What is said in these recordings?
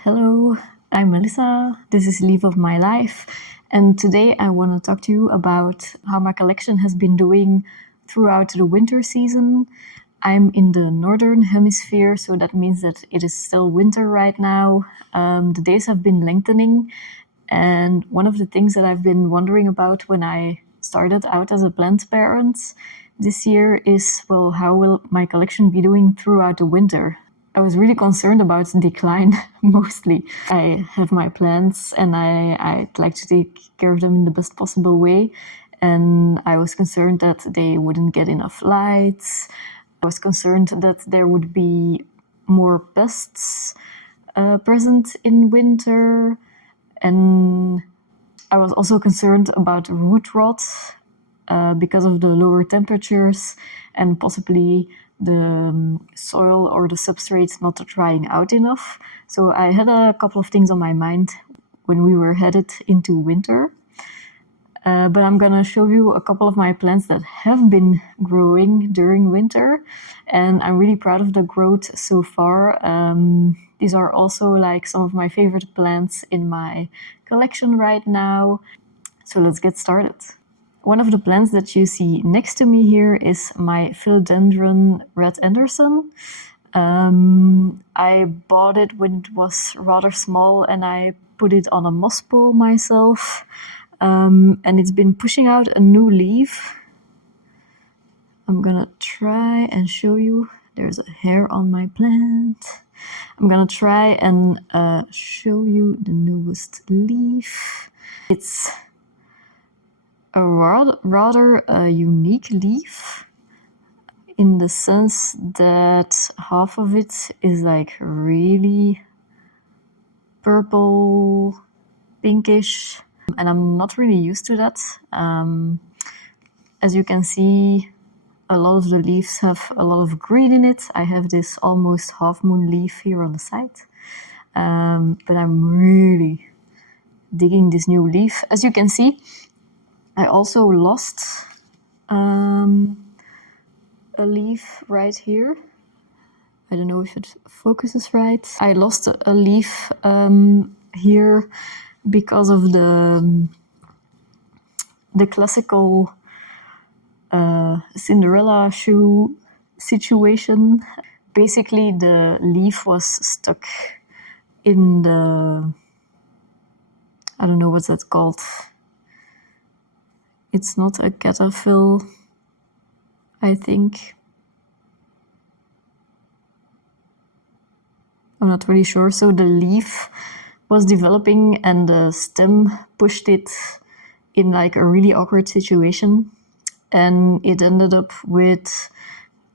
Hello, I'm Melissa. This is Leaf of My Life, and today I want to talk to you about how my collection has been doing throughout the winter season. I'm in the northern hemisphere, so that means that it is still winter right now. The days have been lengthening, and one of the things that I've been wondering about when I started out as a plant parent this year is, well, how will my collection be doing throughout the winter? I was really concerned about decline mostly. I have my plants and I'd like to take care of them in the best possible way. And I was concerned that they wouldn't get enough lights. I was concerned that there would be more pests present in winter. And I was also concerned about root rot because of the lower temperatures and possibly the soil or the substrate not drying out enough. So I had a couple of things on my mind when we were headed into winter. But I'm gonna show you a couple of my plants that have been growing during winter, and I'm really proud of the growth so far. These are also like some of my favorite plants in my collection right now. So let's get started. One of the plants that you see next to me here is my Philodendron Red Anderson. I bought it when it was rather small and I put it on a moss pole myself. And it's been pushing out a new leaf. I'm gonna try and show you. There's a hair on my plant. I'm gonna try and show you the newest leaf. It's a rather unique leaf in the sense that half of it is like really purple, pinkish, and I'm not really used to that. As you can see, a lot of the leaves have a lot of green in it. I have this almost half moon leaf here on the side, but I'm really digging this new leaf. As you can see, I also lost a leaf right here. I don't know if it focuses right. I lost a leaf here because of the classical Cinderella shoe situation. Basically, the leaf was stuck in the, I don't know what's that called. It's not a cetaphil, I think. I'm not really sure. So the leaf was developing and the stem pushed it in like a really awkward situation. And it ended up with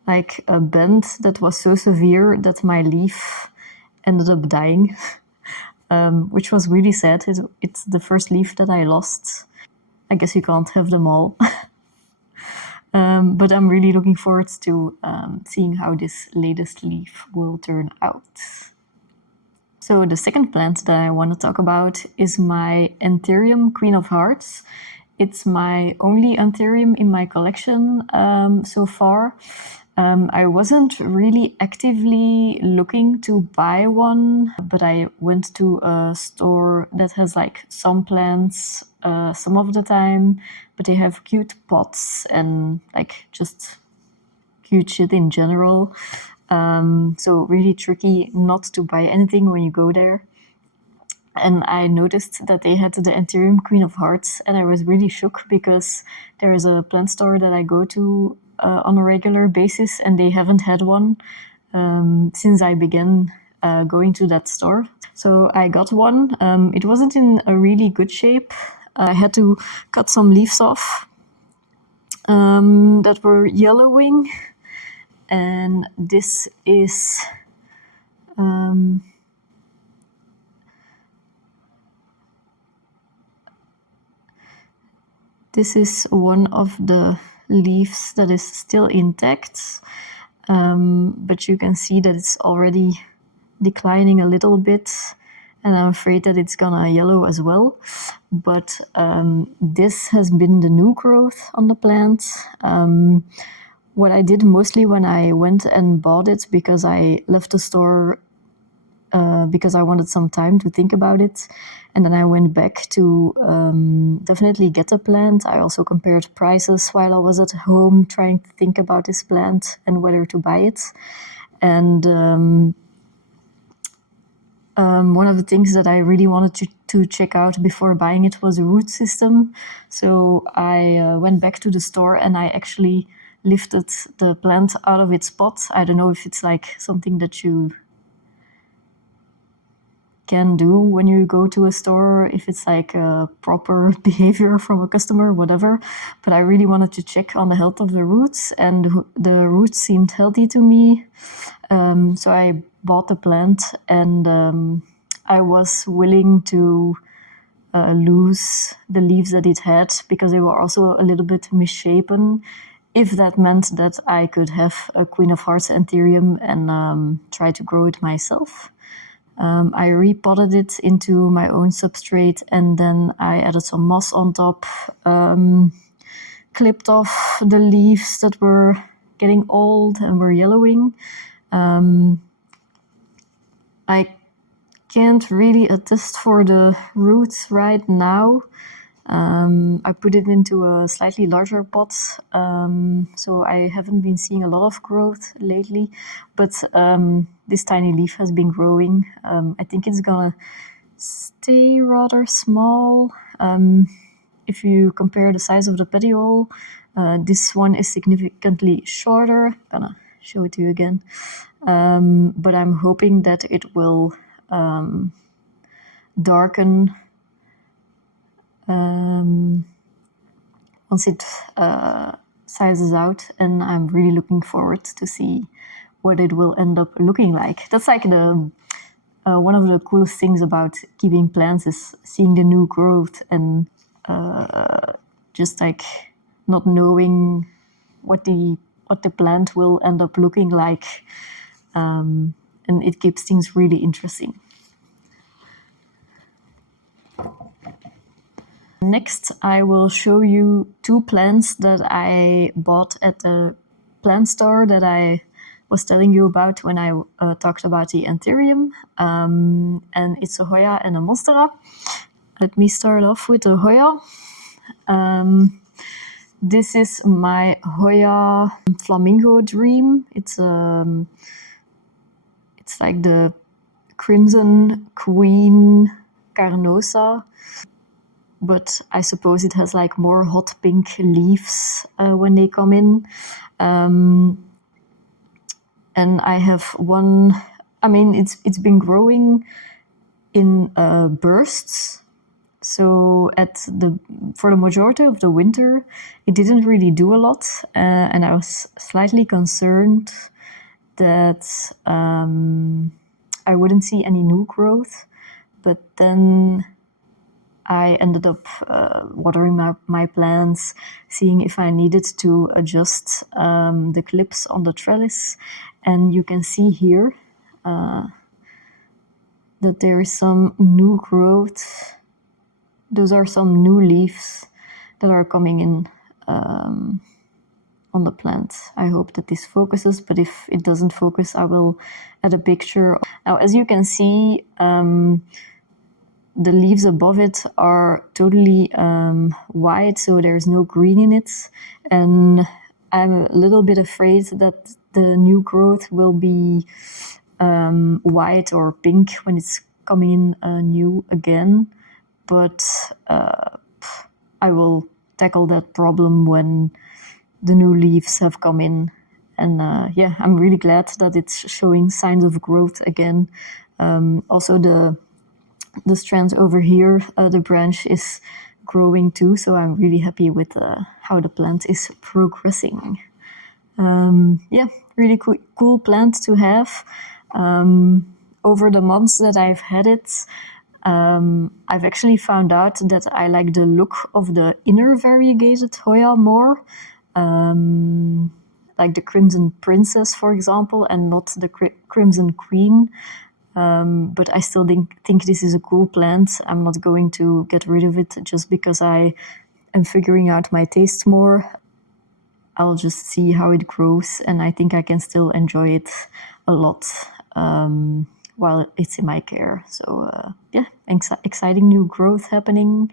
like a bend that was so severe that my leaf ended up dying, which was really sad. It's the first leaf that I lost. I guess you can't have them all. But I'm really looking forward to seeing how this latest leaf will turn out. So the second plant that I want to talk about is my Anthurium Queen of Hearts. It's my only Anthurium in my collection so far. I wasn't really actively looking to buy one, but I went to a store that has like some plants some of the time, but they have cute pots and like just cute shit in general. So really tricky not to buy anything when you go there. And I noticed that they had the Anthurium Queen of Hearts, and I was really shocked because there is a plant store that I go to on a regular basis, and they haven't had one since I began going to that store. So I got one. It wasn't in a really good shape. I had to cut some leaves off that were yellowing, and this is this is one of the leaves that is still intact, but you can see that it's already declining a little bit, and I'm afraid that it's gonna yellow as well. But this has been the new growth on the plant. What I did mostly when I went and bought it, because I left the store because I wanted some time to think about it. And then I went back to definitely get a plant. I also compared prices while I was at home trying to think about this plant and whether to buy it. And one of the things that I really wanted to check out before buying it was the root system. So I went back to the store and I actually lifted the plant out of its pot. I don't know if it's like something that you can do when you go to a store, if it's like a proper behavior from a customer, whatever. But I really wanted to check on the health of the roots, and the roots seemed healthy to me. So I bought the plant, and I was willing to lose the leaves that it had because they were also a little bit misshapen, if that meant that I could have a Queen of Hearts Anthurium and try to grow it myself. I repotted it into my own substrate, and then I added some moss on top, clipped off the leaves that were getting old and were yellowing. I can't really attest for the roots right now. I put it into a slightly larger pot, so I haven't been seeing a lot of growth lately, but this tiny leaf has been growing. I think it's gonna stay rather small. If you compare the size of the petiole, this one is significantly shorter. I'm gonna show it to you again. But I'm hoping that it will darken once it sizes out, and I'm really looking forward to see what it will end up looking like. That's like the one of the coolest things about keeping plants is seeing the new growth and just like not knowing what the plant will end up looking like, and it keeps things really interesting. Next, I will show you two plants that I bought at the plant store that I was telling you about when I talked about the Anthurium. And it's a Hoya and a Monstera. Let me start off with the Hoya. This is my Hoya Flamingo Dream. It's like the Crimson Queen Carnosa, but I suppose it has like more hot pink leaves when they come in. And I have one, I mean, it's been growing in bursts. So for the majority of the winter, it didn't really do a lot. And I was slightly concerned that I wouldn't see any new growth. But then I ended up watering my plants, seeing if I needed to adjust the clips on the trellis. And you can see here that there is some new growth. Those are some new leaves that are coming in on the plant. I hope that this focuses, but if it doesn't focus, I will add a picture. Now, as you can see, the leaves above it are totally white, so there's no green in it. And I'm a little bit afraid that the new growth will be white or pink when it's coming in new again. But I will tackle that problem when the new leaves have come in. And yeah, I'm really glad that it's showing signs of growth again. Also, the strands over here, the branch is growing too, so I'm really happy with how the plant is progressing. Yeah, really cool plant to have. Over the months that I've had it, I've actually found out that I like the look of the inner variegated Hoya more, like the Crimson Princess, for example, and not the Crimson Queen. But I still think this is a cool plant. I'm not going to get rid of it just because I am figuring out my taste more. I'll just see how it grows, and I think I can still enjoy it a lot while it's in my care. So yeah, exciting new growth happening.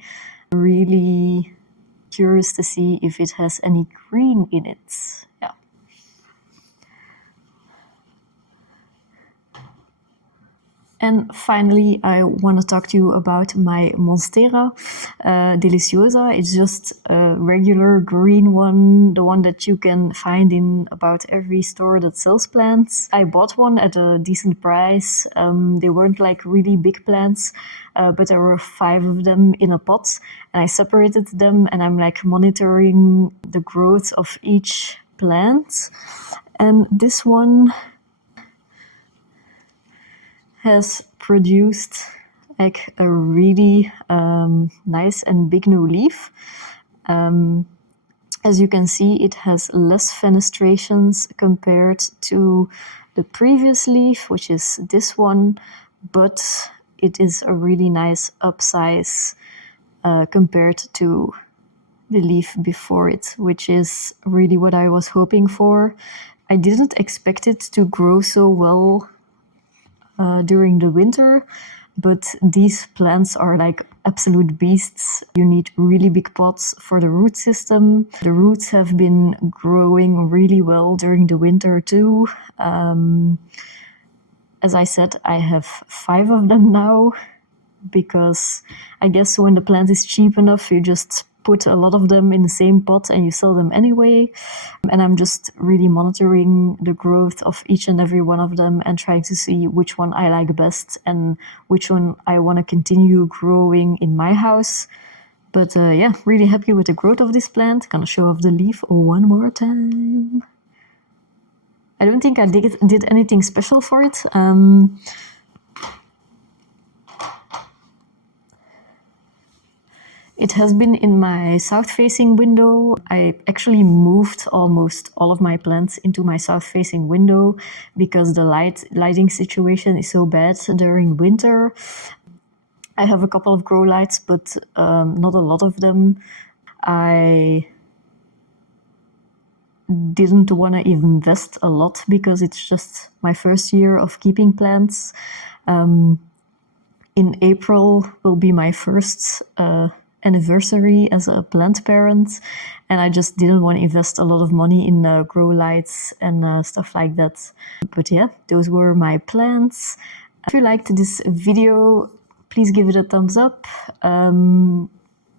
Really curious to see if it has any green in it. Yeah. And finally, I want to talk to you about my Monstera Deliciosa. It's just a regular green one, the one that you can find in about every store that sells plants. I bought one at a decent price. They weren't like really big plants, but there were 5 of them in a pot, and I separated them, and I'm like monitoring the growth of each plant. And this one has produced like a really nice and big new leaf. As you can see, it has less fenestrations compared to the previous leaf, which is this one, but it is a really nice upsize compared to the leaf before it, which is really what I was hoping for. I didn't expect it to grow so well during the winter, but these plants are like absolute beasts. You need really big pots for the root system. The roots have been growing really well during the winter too. As I said, I have 5 of them now, because I guess when the plant is cheap enough, you just put a lot of them in the same pot and you sell them anyway. And I'm just really monitoring the growth of each and every one of them and trying to see which one I like best and which one I want to continue growing in my house. But yeah, really happy with the growth of this plant. Gonna show off the leaf one more time. I don't think I did anything special for it. It has been in my south-facing window. I actually moved almost all of my plants into my south-facing window because the lighting situation is so bad during winter. I have a couple of grow lights, but not a lot of them. I didn't want to invest a lot because it's just my first year of keeping plants. In April will be my first anniversary as a plant parent, and I just didn't want to invest a lot of money in grow lights and stuff like that. But yeah, those were my plants. If you liked this video, please give it a thumbs up.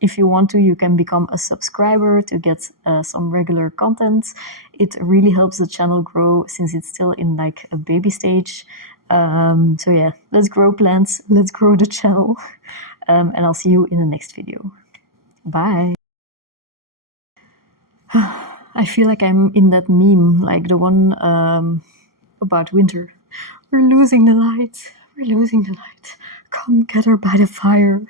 If you want to, you can become a subscriber to get some regular content. It really helps the channel grow since it's still in like a baby stage. So yeah, let's grow plants, let's grow the channel, and I'll see you in the next video. Bye. I feel like I'm in that meme, like the one about winter. We're losing the light, we're losing the light. Come gather by the fire.